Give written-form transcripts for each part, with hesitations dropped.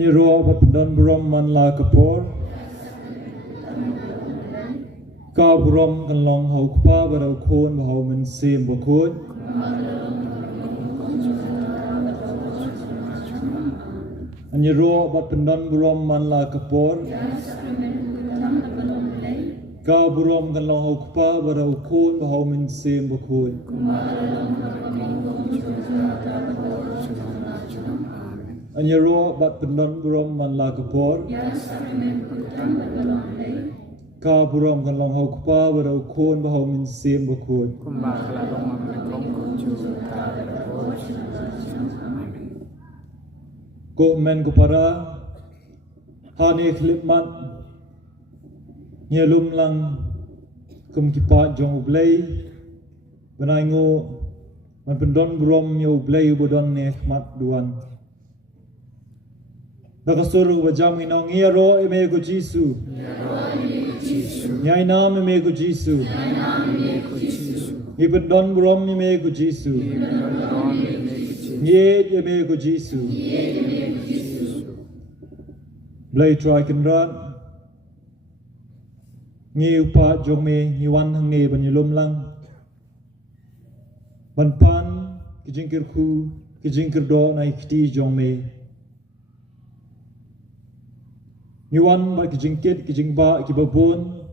Anyiro Bapandan Burom Manla Kapor Ka Burom Kan Long Hokpa Barau Kon Bahau Men Sim Bakut Anyiro Bapandan Burom Manla Kapor Ka Burom Kan Long Hokpa Barau Kon Bahau Men Sim Bakut Anyiro Bapandan Burom Manla Kapor Ka Burom Kan Long Hokpa Barau Kon Bahau Men Sim Bakut Ko men ko para Hani Klipmat Nyelum lang Kum kipat jong ublay Benai ngo Man pendon Burom Nyo ublay Ubodon ne khmat duan Nakasuru bajam inong iro eme ko Jisu. Nyai nam eme ko Jisu. Ibendon Burom eme ko Jisu. Nyed eme ko Jisu. Blay try kenrat. Ngi upat jong me nyiwan hang ne ban yulum lang. Ban pan kijingkir ku kijingkir do na ikti jong me. Ngiwan ba kijingkit kijingba kibabon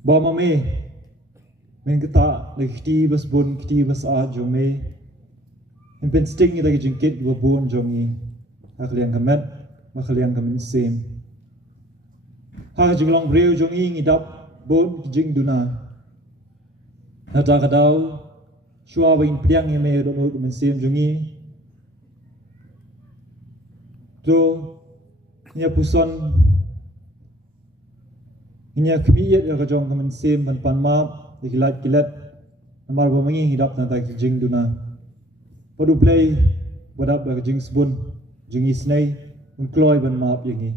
ba mame men kita le kiti bas bon kiti bas a jome en pen sting ida kijingkit kibabon jongi akliang kamet makaliang kamin sem ha jinglong breu jongi ngidap bon kijing duna nata kadau shua ba in priang yeme do no men sem jongi to Nya puson Nya kemiyet ya kajong kamen sim pan map dikilat kilat namar bamangi hidap na tak jing duna padu play badap ba jing sbun jing isnai unkloy ban map yangi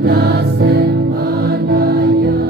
La semana ya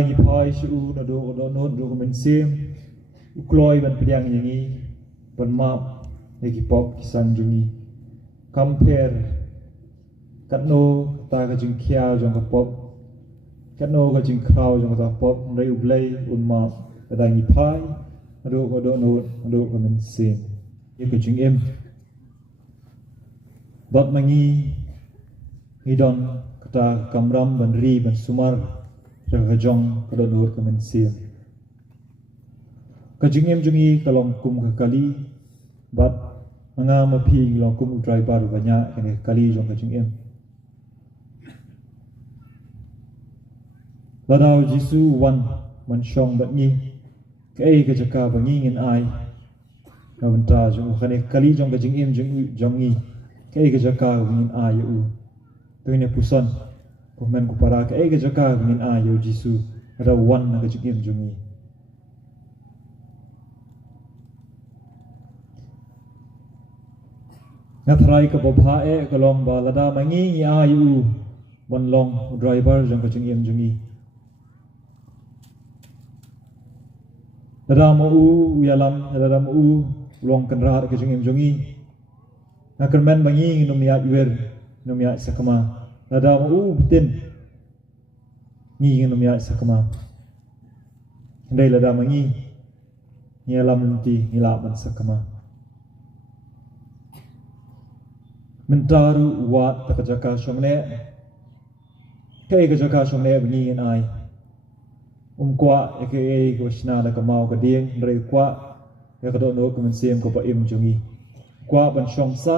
Nadai pai shu na do non do men sim ukloi ban pediang yangi ban map lagi pop kisang jungi compare katno ta ka jing khia jong ka pop katno ka jing kraw jong ka pop rei ublei un map nadai pai do non do men sim ye ka jing em bab mangi idon kata kamram ban ri ban sumar rajong kada nur kemen sim kajingem jungi kalong kum ka kali bat anga mapi long kum driver banyak kene kali jong kajingem ladau jisu wan man shong bat ni kai ka jaka bangi ngin ai ka banta jong kene kali jong kajingem jong ni kai ka jaka ngin ai u tuine pusan Kumen ku para ke ega jaka min ayo jisu ada wan na kajigim jungi ngathrai ka bobha e kalong ba lada mangi ngi ayu wan long driver jang kajigim jungi lada mo u yalam lada mo u long kanra kajigim jungi ngakermen mangi nomia iwer nomia sakama lada mau betin ni ngin ya sakama ndai lada mangi ni alam nanti ngila ban sakama mentaru wat takajaka shomne kai kajaka shomne bni ngin ai kwa aka ko shna da kamau ka ding ndai kwa ya ka do no ko men sem ko pa im jungi kwa ban shomsa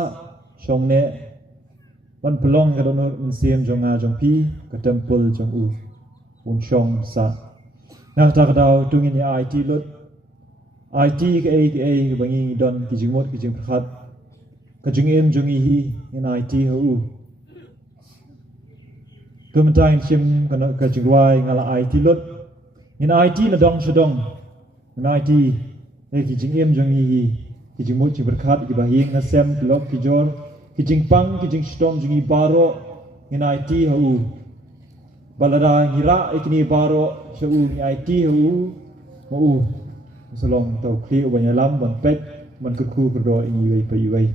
shomne Wan pelong ka donor mensim jong a jong pi ka temple jong u un shong sa na ta ka daw tungin ya IT lot IT ka ka bangi don ki jingmot ki jing phat ka jingem jong hi in IT ho u kementain sim ka jingwai ngala IT lot in IT na dong shadong in IT ki jingem jong hi ki jingmot ki berkhat ki bahing na sem lok ki jor Kijing pang, kijing stom, jingi baro, in IT hu. Balada ngira ikini baro, shu ni IT hu, mau. Salong tau kli ubanyalam, ban pet, ban kuku berdoa ini wei wei.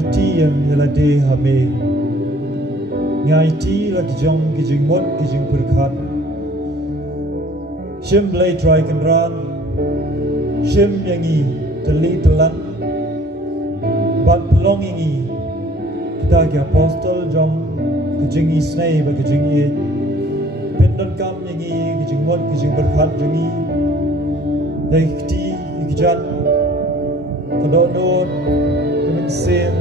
ngai ti em hela de ha me ngai ti la ki jong ki jing mot ki jing pur khat shim blai try kan ran shim yangi tali talan bat longingi kita ki apostol jong ki jing i snai ba ki jing i pendon kam yangi ki jing mot ki jing pur khat jangi dai ti ki jan kodo not kemen sem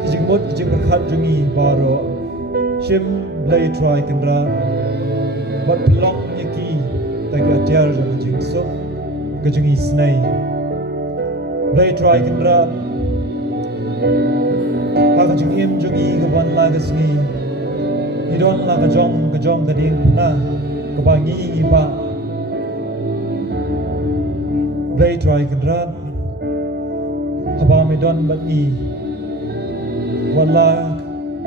ki jing mot ki jing pur khat jangi baro shim blai try kan ran bat long yaki taga tiar jong jing so kajung isnai blai try kan ra ha kajung im jong I gaban la gasni idon la kajong ka ding na ka ba ngi ba blai try kan ra ha ba me don bat ni wala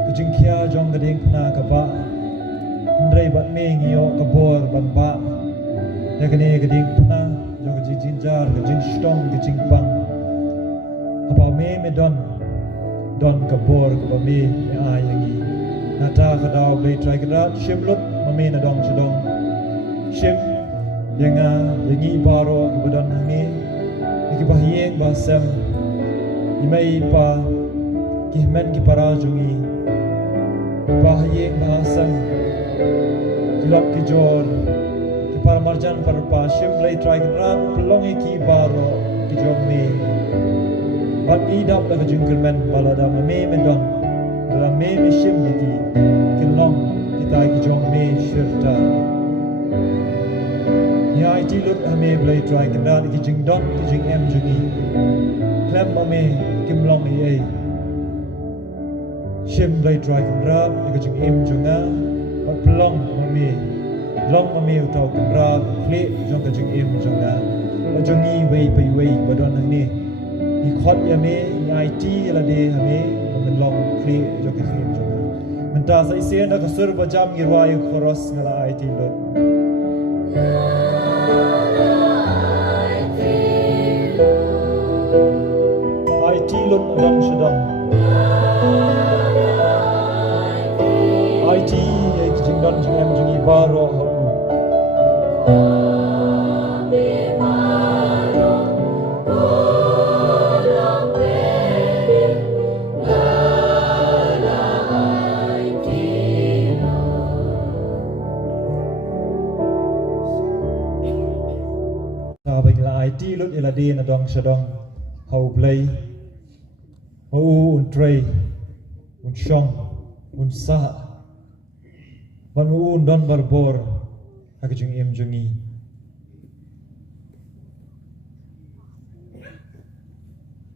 kajung kia jong ka ding na ka ba ndrei bat me ngi yo ka bor ban ba ya ka ne ka ding na jong ka jin jar ka jin stong ka jing pang apa me don ka bor ka ba me ai yangi na ta ka daw be try ka rat shim lut ma me na dong chadong shim yanga yangi baro ka ba don ngi ki ba yeng ba sem ni mai pa ki men ki para jungi ba yeng ba sem ki lok ki jor para marjan para pa shim lay try kan ram pelongi ki baro ki jom me bat I dap la ka jungkel men balada me don la me shim ki long ki tai ki jom me shirta ya I ti lut me lay try kan ram ki jing don ki jing em jungi klem me kim long ai shim lay try kan ram ki jing em junga bat pelong me long ma meu tau kan ra kle jong ka jing em jong na ba jong ni wei pai wei ba don ni ni khot ya me ni IT la de ha me ba men long kle jong ka jing em jong na men ta sai se na ka sur ba jam gi wai khoros ngala IT lot IT lot dong shadong IT ye ki jing don jing em jong I baro IT lut ila de na dong shadong how play how un tray un shong un sa ban un don barbor ha jung em jungi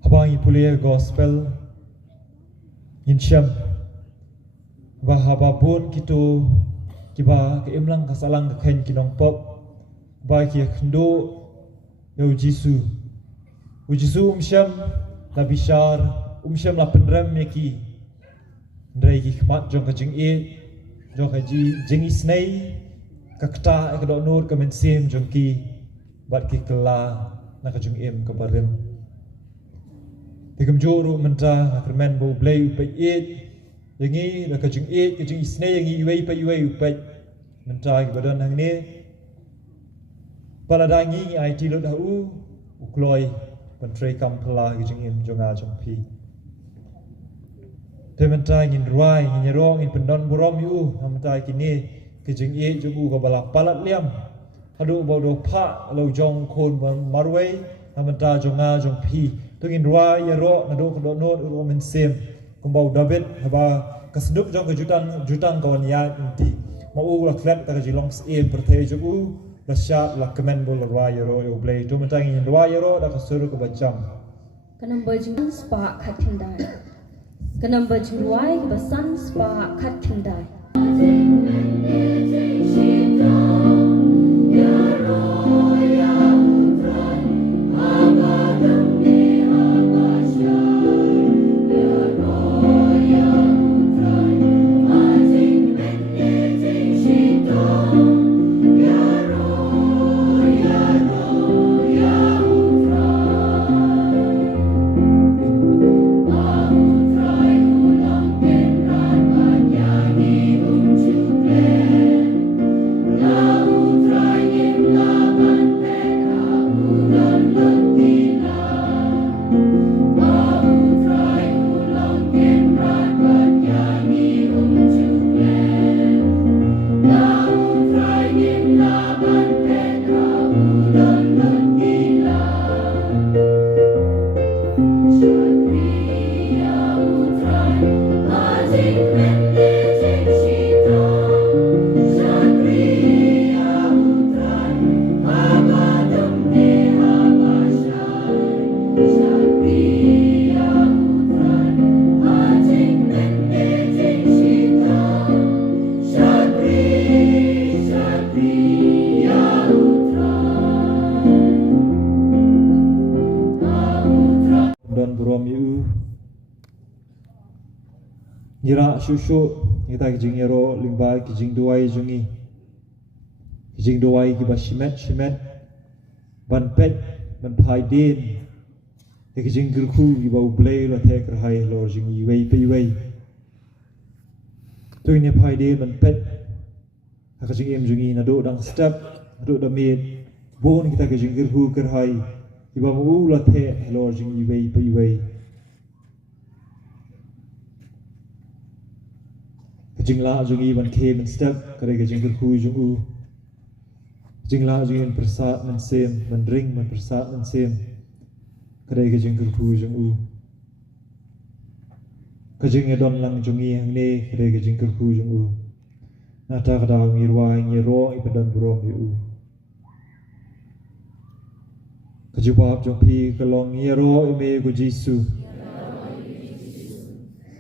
habangi pulia gospel in sham ba hababun kitu kiba ke emlang kasalang ka khen kinong pop ba ki khndo yo Jisu sham la bishar sham la pendrem meki ndrai ki khmat jong ka jing e jong ka ji jing isnei ka kta ka do nur ka men sim jong ki bat ki kala na ka jing em ka barim tikam joro menta ka men bo blai pe e yangi la ka jing e ka jing isnei yangi wei pe menta ki badan hang ne paladangi IT lut ha u kloi pan trei kam pala ki jing em jonga jong pi tementai ngin ruai ngin rong in pendon burom yu hamtai kini ki jing e jong u ka bala palat liam hadu bodo pha lo jong khon marwei hamta jonga jong pi tungin ruai ya ro na do ko do no ro men sem kumbau david haba kasduk jong ka jutang kawan ya inti mau la klet ta jilong e perthe jong u la shat la kemen bol ruai ya ro yo blai tu mentang in ruai ya ro da kasuru ko bacham kanam bajing spa khatindai kanam bajing ruai basan spa khatindai ngira shushu kita kijing yero lingba kijing duai jungi kijing duai ki shimet ban pet ban phai din kijing girku ki ba ublei la thek rahai lor jingi wei pe wei tu ne phai din ban pet kijing em jungi na do dang step do da mit bon kita kijing girku kerhai ki ba u la thek lor jingi wei pe wei jingla jungi ban ke ban step kare ke jingkul khu jungu jingla jungi prasad man sem man ring man prasad man sem kare ke jingkul khu jungu ka jing don lang jungi hangne kare ke jingkul khu jungu na ta da ngi rwa ngi ro I padan brom yu ka jubab jong pi ka long ngi ro me ko jisu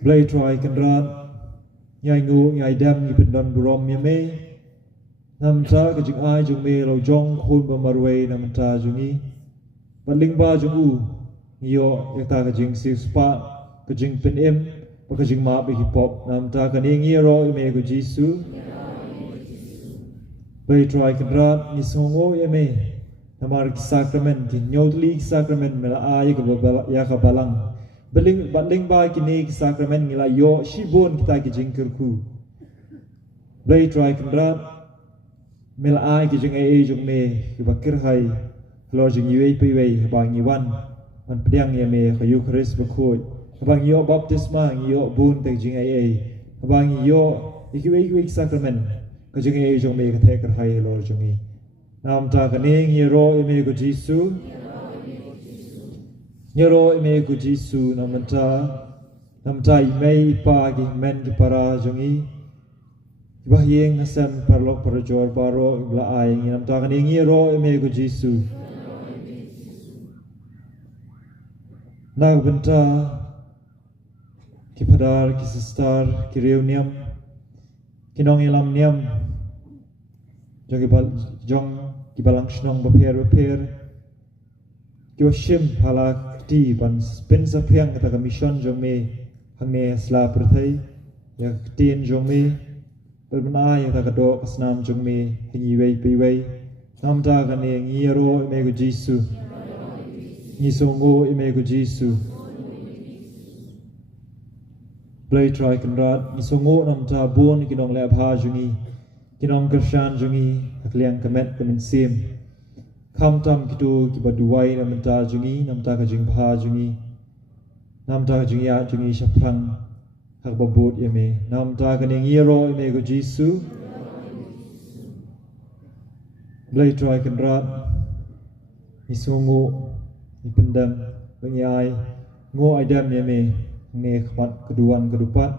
blai try kan rat nhai ngu nhai đam như bình đon brom như mê nam cha cái chừng ai chung mê lâu jong khôn ba marway nam cha chung ni ban linh ba chung u nhiều cái ta cái chừng siêu spa cái chừng pin em và cái chừng map hip hop nam cha cái này nhiều rồi mê của Jesus bây try cái ra ni songo em mê nam ar Sakrament thì nhiều li Sakrament mê là ai cái balang Baling ba kini ki Sakrament ngila yo shibon kita ki jingkerku blai try kendra mel ai ki jing ai jung me ki bakir hai lo jing yei pe wei bang yi wan man pdiang ye me khayu Chris bakhoi bang yo baptisma yo bun te jing ai bang yo iki Sakrament ka jing ai jung me ka the kar hai lo jung ni nam ta ka ne ngi ro me ko Jesus Nyero ime ku Jisu namta imei pa ki men ki para jungi bahyeng nasam parlok parajor baro ibla ai ngi namta kan nyero ime ku Jisu nag benta ki Phadar ki Sister ki reuniam ki nong ilam niam jong ki balang shnong baper ki washim halak ti ban spin sa phiang ta ka mission jong me hangne sla prathai ya tin jong me perna ya ta ka do kasnam jong me hingi wei pi wei nam ta ka ne ngi ro me ko Jisu ni songo me ko Jisu play try kan rat ni songo nam ta bon ki dong le bha jungi ki dong kershan jungi akliang kamet kamin sim Kam tam kitu ki baduai nam ta jungi nam ta ka jing pha jungi nam ta jungi ya jungi shaprang hak babut yeme nam ta ka ning yero yeme ko Jisu blai try kan rat ni sungu ni pendam bengyai ngo adam yeme ne khmat keduan kedupat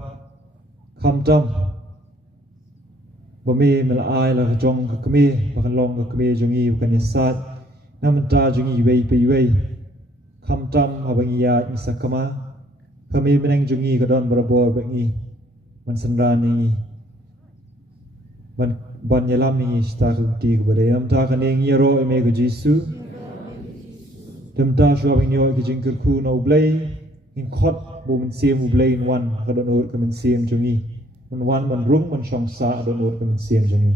kam tam bami melai la jong ka keme bakan long ka keme jungi bukan yasat namta jungi wei pe wei kam tam abangia isakama kami meneng jungi ka don barabor bangi man sanrani ban yalam ni sta ku ti ku bade namta ka ning yero eme ko Jisu tamta shwa binyo ki jingker ku no blai in khot bo min sim blai in wan ka don ur ka min sim jungi man wan man rung man shong sa don ur ka min sim jungi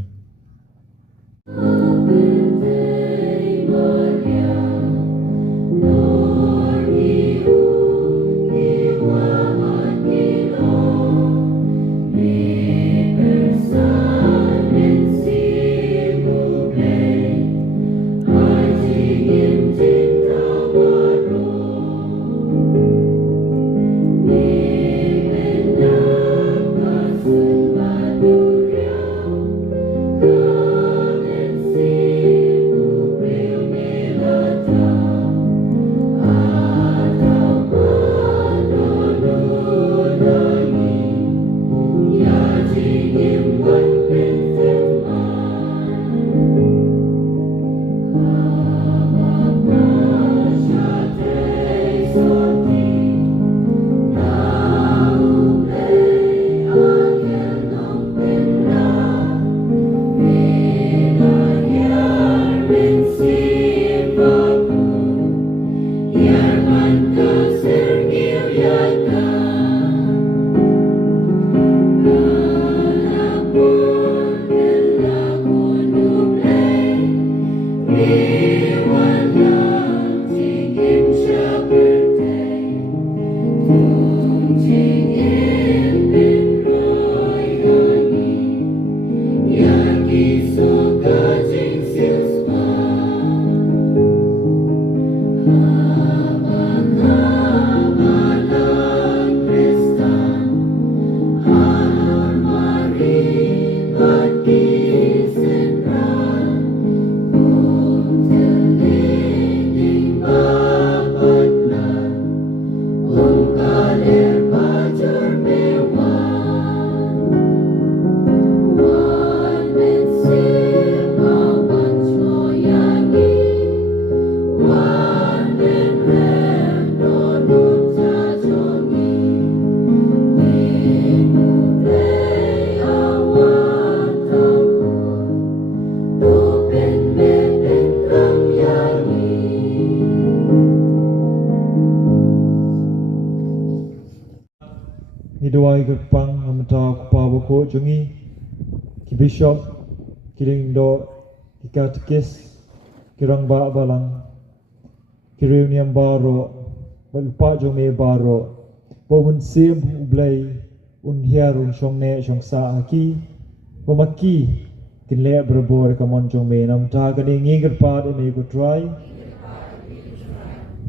hiduai gerpang amta kupaboko jungi ki bishop kiring do ki katekis kirang ba balang kiriuniam baro balpa jome baro pawun sim blai un hiarun shongne shongsa aki pamaki kinle berbor kamon jome namta gani ngir pad me go try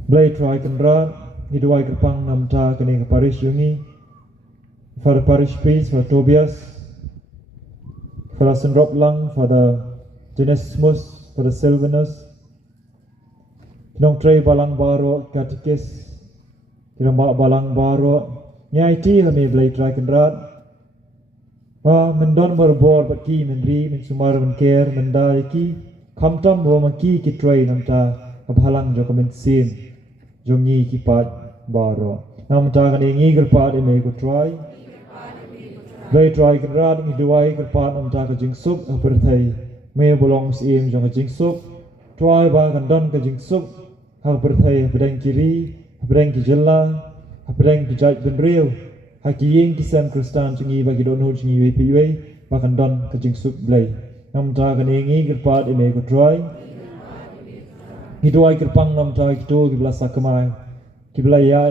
blai try kendra hiduai gerpang namta gani ke parish jungi for the parish priest for Tobias for the Sandroplang for the Genesmus for the Sylvanus Nong tray balang baro katekis kiramba balang baro nyai ti hami blai try kendrat mendon berbor baki menri men sumar men care mendai ki kamtam ro maki ki tray namta abhalang jo komen sin jongi ki pat baro namta gani ngi gerpat me ko try blai try kendrat ngi duai gerpat namta ka jingsup aperthai me bolong sim jong jingsup try ba kandon ka jingsup ha perthai pedang kiri pedang ki jella pedang ki jaj benriu ha ki yeng ki sam kristan chingi bagi don ho chingi we pi we ba kandon ka jingsup blai nam ta ka ngi gerpat me ko try hiduai kerpang nam ta ki to ki bla sakamai ki bla ya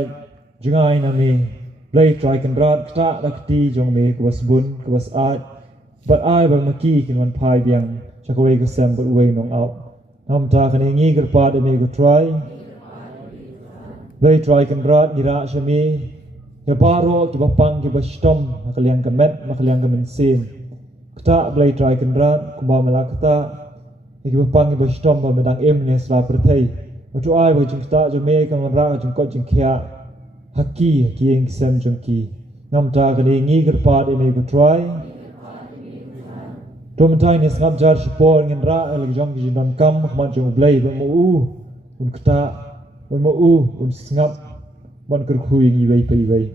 jingai na me blai try kendrat kta dakti jong me ko wasbun ko was at but I bang maki kin wan pai biang chakaway ko sem but way nong out nam ta kan ngi gerpat me ko try blai try kendrat gira shami ya baro ki bapang ki bastom makaliang kamet makaliang kamensin kta blai try kendrat kumba malakta ki bapang ki bastom ba medang emne sra perthai tu ai bo jing kta jo me kan ra jing ko jing khia haki ki eng sem jong ki nam ta kan ngi gerpat me ko try Tomentai ni sangap jar shipor ngin ra el jong ji don kam khmat jong blai ba mo u un kta un mo u un sangap ban ker khui ngi wei pai wei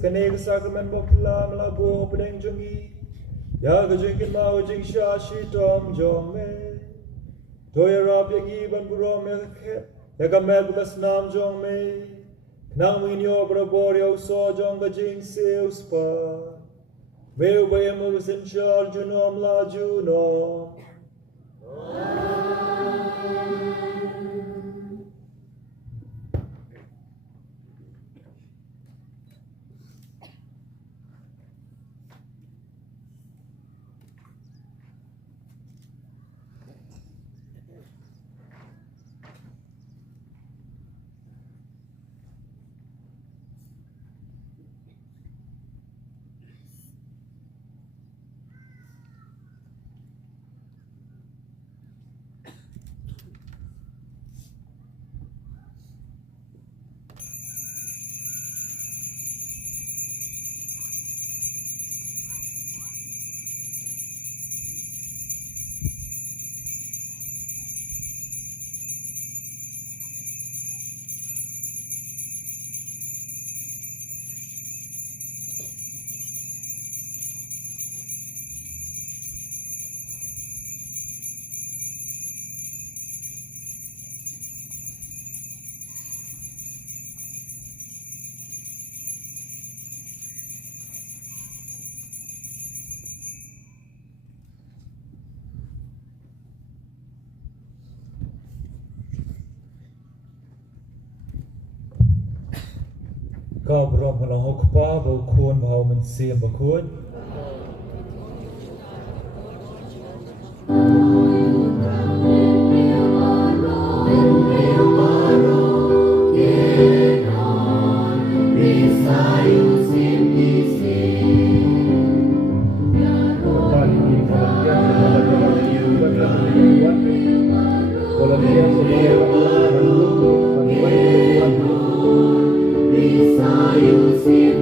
Kene Sakrament bokla malabo pedeng jongi ya gajing mau jing sha shi tom jong me toya rap yagi ban buro me khe ya ga me bukas nam jong me nang min yo bro yo so jong gajing se uspa ve ve mo sin shal junom la juno ก็บรมพลังหกป้าบุคุณเผามันเสียมบุคุณ You see